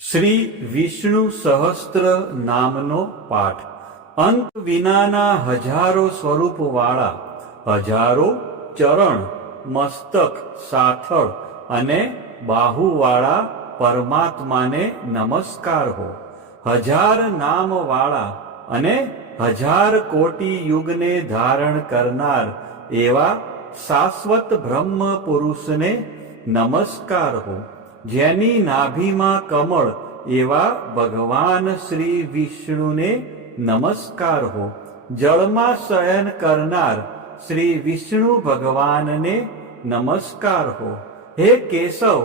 શ્રી વિષ્ણુ સહસ્ત્ર નામનો પાઠ અંત વિનાના હજારો સ્વરૂપવાળા, હજારો ચરણ, મસ્તક, સાથળ અને બાહુવાળા પરમાત્માને નમસ્કાર હો. હજાર નામવાળા અને હજાર કોટી યુગને ધારણ કરનાર એવા શાશ્વત બ્રહ્મ પુરુષને નમસ્કાર હો. જેની નાભીમાં કમળ એવા ભગવાન શ્રી વિષ્ણુને નમસ્કાર હો. જળમાં શયન કરનાર શ્રી વિષ્ણુ ભગવાનને નમસ્કાર હો. હે કેશવ,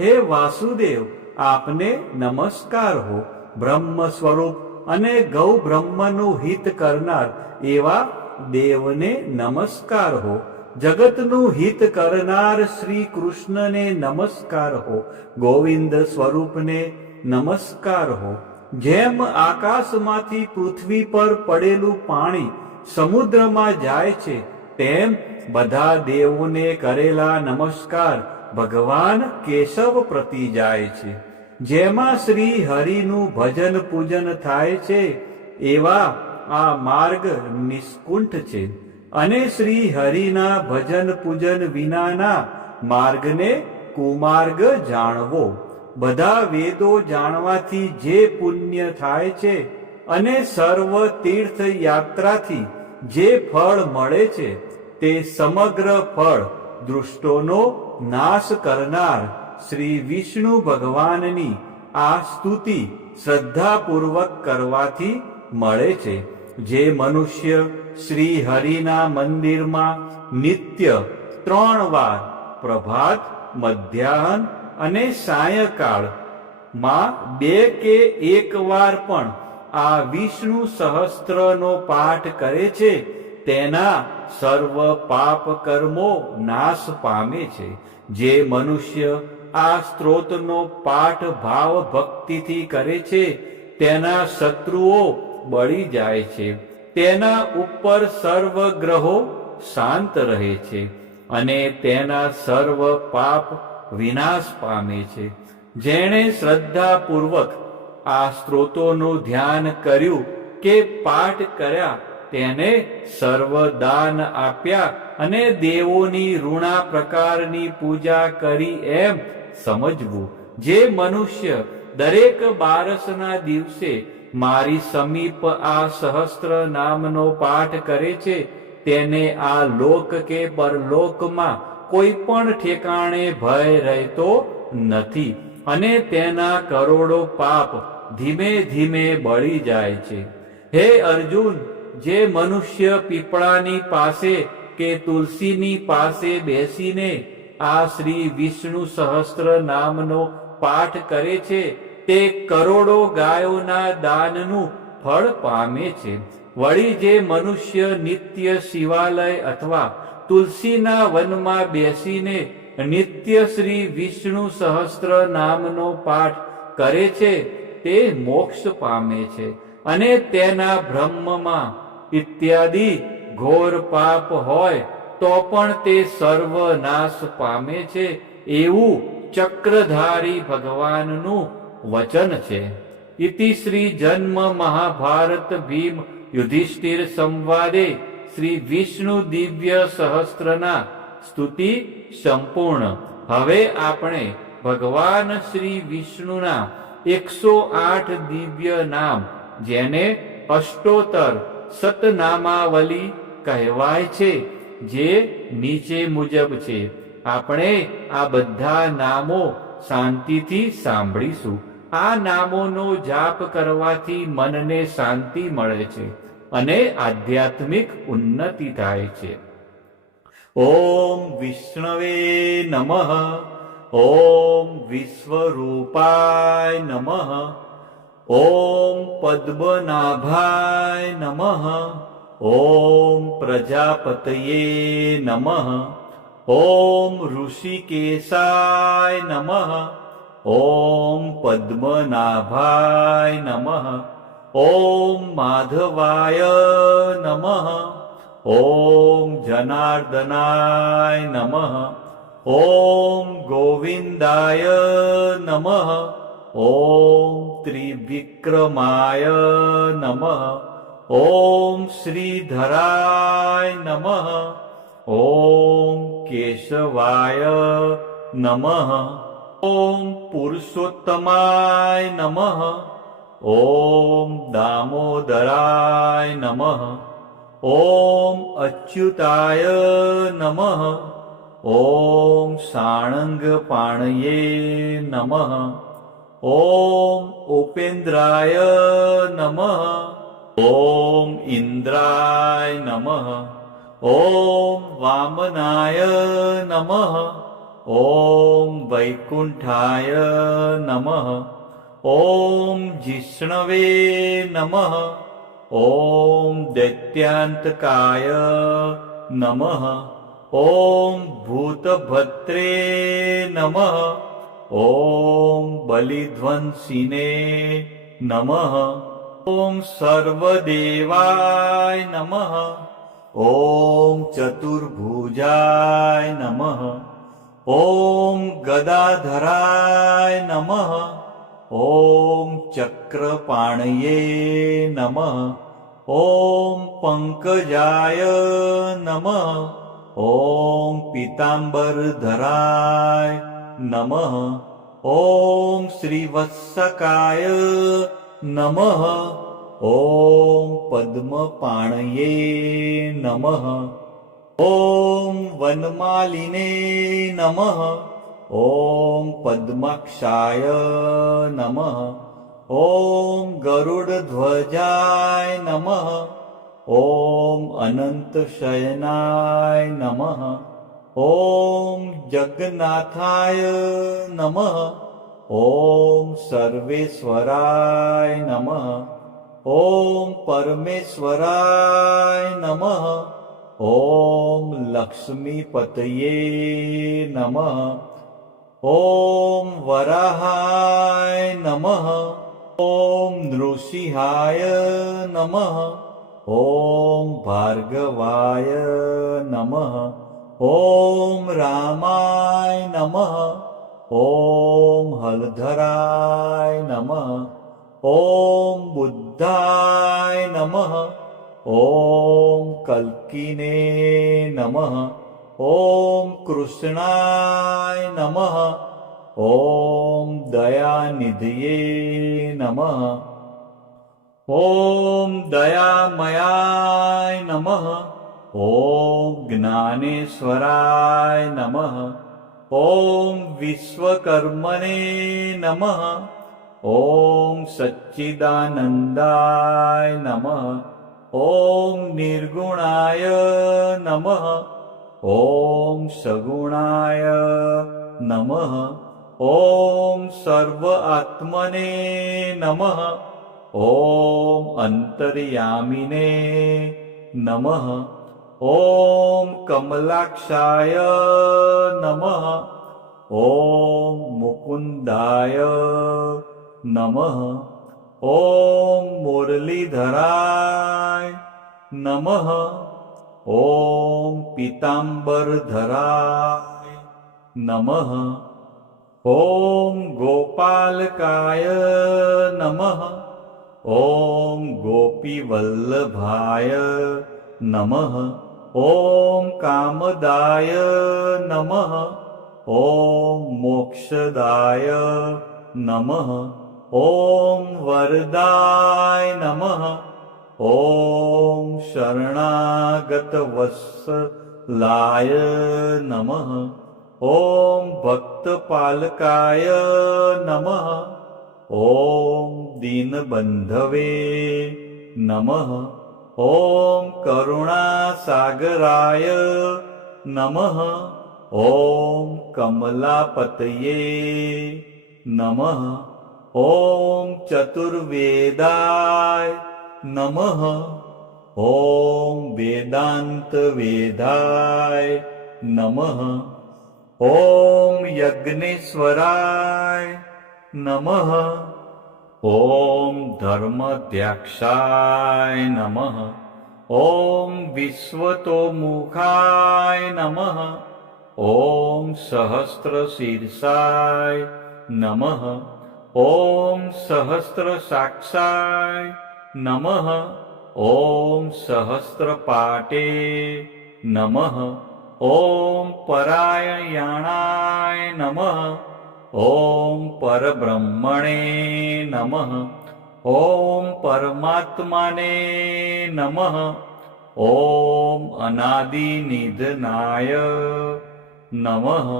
હે વાસુદેવ, આપને નમસ્કાર હો. બ્રહ્મ સ્વરૂપ અને ગૌ બ્રહ્મનું હિત કરનાર એવા દેવને નમસ્કાર હો. જગતનું હિત કરનાર શ્રી કૃષ્ણને નમસ્કાર હો. ગોવિંદ સ્વરૂપને નમસ્કાર હો. જેમ આકાશમાંથી પૃથ્વી પર પડેલું પાણી સમુદ્રમાં જાય છે, તેમ બધા દેવોને કરેલા નમસ્કાર ભગવાન કેશવ પ્રતિ જાય છે. જેમાં શ્રી હરિનું ભજન પૂજન થાય છે એવા આ માર્ગ નિષ્કુંઠ છે, અને શ્રી હરિના ભજન પૂજન વિનાના માર્ગને કુમાર્ગ જાણવો. બધા વેદો જાણવાથી જે પુણ્ય થાય છે અને સર્વ તીર્થ યાત્રાથી જે ફળ મળે છે, તે સમગ્ર ફળ દુષ્ટોનો નાશ કરનાર શ્રી વિષ્ણુ ભગવાનની આ સ્તુતિ શ્રદ્ધાપૂર્વક કરવાથી મળે છે. જે મનુષ્ય શ્રી હરિના મંદિરમાં નિત્ય 3 વાર પ્રભાત, મધ્યાહન અને સાયંકાળ માં 2 કે 1 વાર પણ આ વિષ્ણુ સહસ્ત્રનો પાઠ કરે છે, તેના સર્વ પાપ કર્મો નાશ પામે છે. જે મનુષ્ય આ સ્ત્રોતનો પાઠ ભાવ ભક્તિથી કરે છે, તેના શત્રુઓ બળી જાય છે. તેના ઉપર સર્વ ગ્રહો શાંત રહે છે અને તેના સર્વ પાપ વિનાશ પામે છે. જેણે શ્રદ્ધાપૂર્વક આ સ્ત્રોતોનું ધ્યાન કર્યું કે પાઠ કર્યા, તેને સર્વ દાન આપ્યા અને દેવોની ઋણા પ્રકારની પૂજા કરી એમ સમજવું. જે મનુષ્ય દરેક બારસના દિવસે મારી સમીપ આ સહસ્ત્ર નામનો પાઠ કરે છે, તેને આ લોક કે પરલોકમાં કોઈ પણ ઠેકાણે ભય રહેતો નથી અને તેના કરોડો પાપ ધીમે ધીમે બળી જાય છે. હે અર્જુન, જે મનુષ્ય પીપળાની પાસે કે તુલસીની પાસે બેસીને આ શ્રી વિષ્ણુ સહસ્ત્ર નામનો પાઠ કરે છે, તે કરોડો ગાયોના દાનનું ફળ પામે છે. વળી જે મનુષ્ય નિત્ય શિવાલય અથવા તુલસીના વનમાં બેસીને નિત્ય શ્રી વિષ્ણુ સહસ્ત્ર નામનો પાઠ કરે છે, તે મોક્ષ પામે છે અને તેના બ્રહ્મમાં ઇત્યાદિ ઘોર પાપ હોય તો પણ તે સર્વનાશ પામે છે, એવું ચક્રધારી ભગવાનનું વચન છે. ઇતિ શ્રી જન્મ મહાભારત ભીમ યુધિષ્ઠિર સંવાદે શ્રી વિષ્ણુ દિવ્ય સહસ્ત્રના સ્તુતિ સંપૂર્ણ. હવે આપણે ભગવાન શ્રી વિષ્ણુના 108 દિવ્ય નામ, જેને અષ્ટોત્તર સતનામાવલી કહેવાય છે, જે નીચે મુજબ છે. આપણે આ બધા નામો શાંતિથી સાંભળીશું. આ નામોનો જાપ કરવાથી મનને શાંતિ મળે છે અને આધ્યાત્મિક ઉન્નતિ થાય છે. ઓમ વિષ્ણવે નમઃ. ઓમ વિશ્વરૂપાય નમઃ. ઓમ પદ્મનાભાય નમઃ. ઓમ પ્રજાપતયે નમઃ. ઓમ ઋષિકેશાય નમઃ. ઓમ પદ્મનાભાય નમઃ. ઓમ માધવાય નમઃ. ઓમ જનાર્દનાય નમઃ. ઓમ ગોવિંદાય નમઃ. ॐ त्रिविक्रमाय नमः ॐ श्रीधराय नमः ॐ केशवाय नमः ॐ पुरुषोत्तमाय नमः ॐ दामोदराय नमः ॐ अच्युताय नमः ॐ साणङ्गपाणये नमः ॐ उपेन्द्राय नमः ॐ इन्द्राय नमः ॐ वामनाय नमः ॐ वैकुण्ठाय नमः ॐ जिष्णवे नमः ॐ दैत्यान्तकाय नमः ॐ भूतभद्रे नमः ॐ बलिध्वंसिने नमः ॐ सर्वदेवाय नमः ॐ चतुर्भुजाय नमः ॐ गदाधराय नमः ॐ चक्रपाणये नमः ॐ पङ्कजाय नमः ॐ पीताम्बरधराय नमः ॐ श्रीवत्सकाय नमः ॐ पद्मपाणये नमः ॐ वनमालिने नमः ॐ पद्माक्षाय नमः ॐ गरुडध्वजाय नमः ॐ अनन्तशयनाय नमः ॐ जगन्नाथाय नमः ॐ सर्वेश्वराय नमः ॐ परमेश्वराय नमः ॐ लक्ष्मीपतये नमः ॐ वराहाय नमः ॐ नृसिंहाय नमः ॐ भार्गवाय नमः ॐ रामाय नमः ॐ हलधराय नमः ॐ बुद्धाय नमः ॐ कल्किने नमः ॐ कृष्णाय नमः ॐ दयानिधये नमः ॐ दयामयाय नमः ॐ ज्ञानेश्वराय नमः ॐ विश्वकर्मणे नमः ॐ सच्चिदानन्दाय नमः ॐ निर्गुणाय नमः ॐ सगुणाय नमः ॐ सर्व आत्मने नमः ॐ अन्तर्यामिने नमः ॐ कमलाक्षाय नमः ॐ मुकुन्दाय नमः ॐ मुरलीधराय नमः ॐ पीताम्बरधराय नमः ॐ गोपालकाय नमः ॐ गोपीवल्लभाय नमः ॐ कामदाय नमः ॐ मोक्षदाय नमः ॐ वरदाय नमः ॐ शरणागतवत्सलाय नमः ॐ भक्तपालकाय नमः ॐ दीनबन्धवे नमः ॐ करुणासागराय नमः ॐ कमलापतये नमः ॐ चतुर्वेदाय नमः ॐ वेदान्तवेदाय नमः ॐ यज्ञेश्वराय नमः ॐ धर्मध्यक्षाय नमः ॐ विश्वतोमुखाय नमः ॐ सहस्रशीर्षाय नमः ॐ सहस्रसाक्षाय नमः ॐ सहस्रपाटे नमः ॐ परायणाय नमः ॐ परब्रह्मणे नमः ॐ परमात्मने नमः ॐ अनादिनिधनाय नमः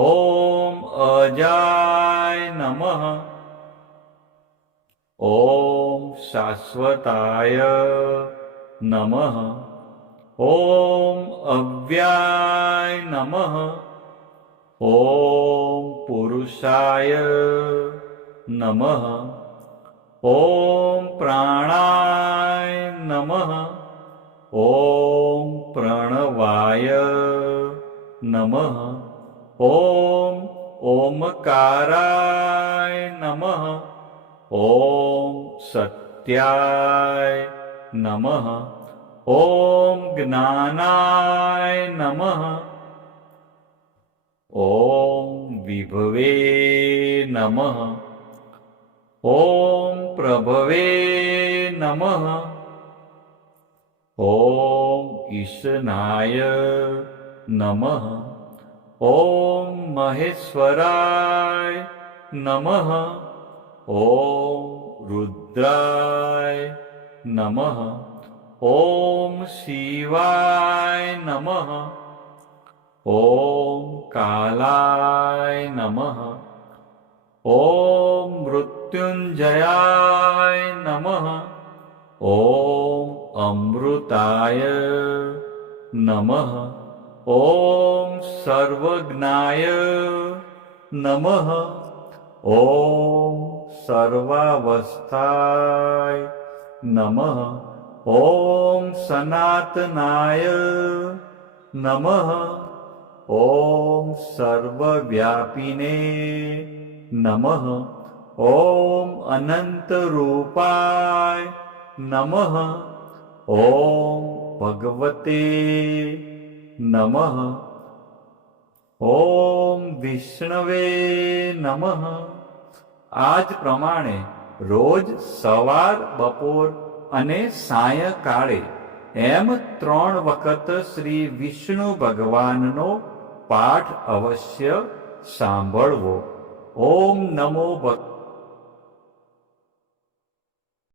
ॐ अजाय नमः ॐ शाश्वताय नमः ॐ अव्याय नमः ॐ पुरुषाय नमः ॐ प्राणाय नमः ॐ प्रणवाय नमः ॐ ओमकाराय नमः ॐ सत्याय नमः ॐ ज्ञानाय नमः ॐ विभवे नमः ॐ प्रभवे नमः ॐ ईशनाय नमः ॐ महेश्वराय नमः ॐ रुद्राय नमः ॐ शिवाय नमः ॐ कालाय नमः ॐ मृत्युञ्जयाय नमः ॐ अमृताय नमः ॐ सर्वज्ञाय नमः ॐ सर्वावस्थाय नमः ॐ सनातनाय नमः ॐ सर्वव्यापिने नमः ॐ अनन्तरूपाय नमः ॐ भगवते नमः ॐ विष्णवे नमः। આજ પ્રમાણે રોજ સવાર, બપોર અને સાયંકાળે એમ 3 વખત શ્રી વિષ્ણુ ભગવાનનો પાઠ અવશ્ય સાંભળવો. ઓમ નમો ભગવાન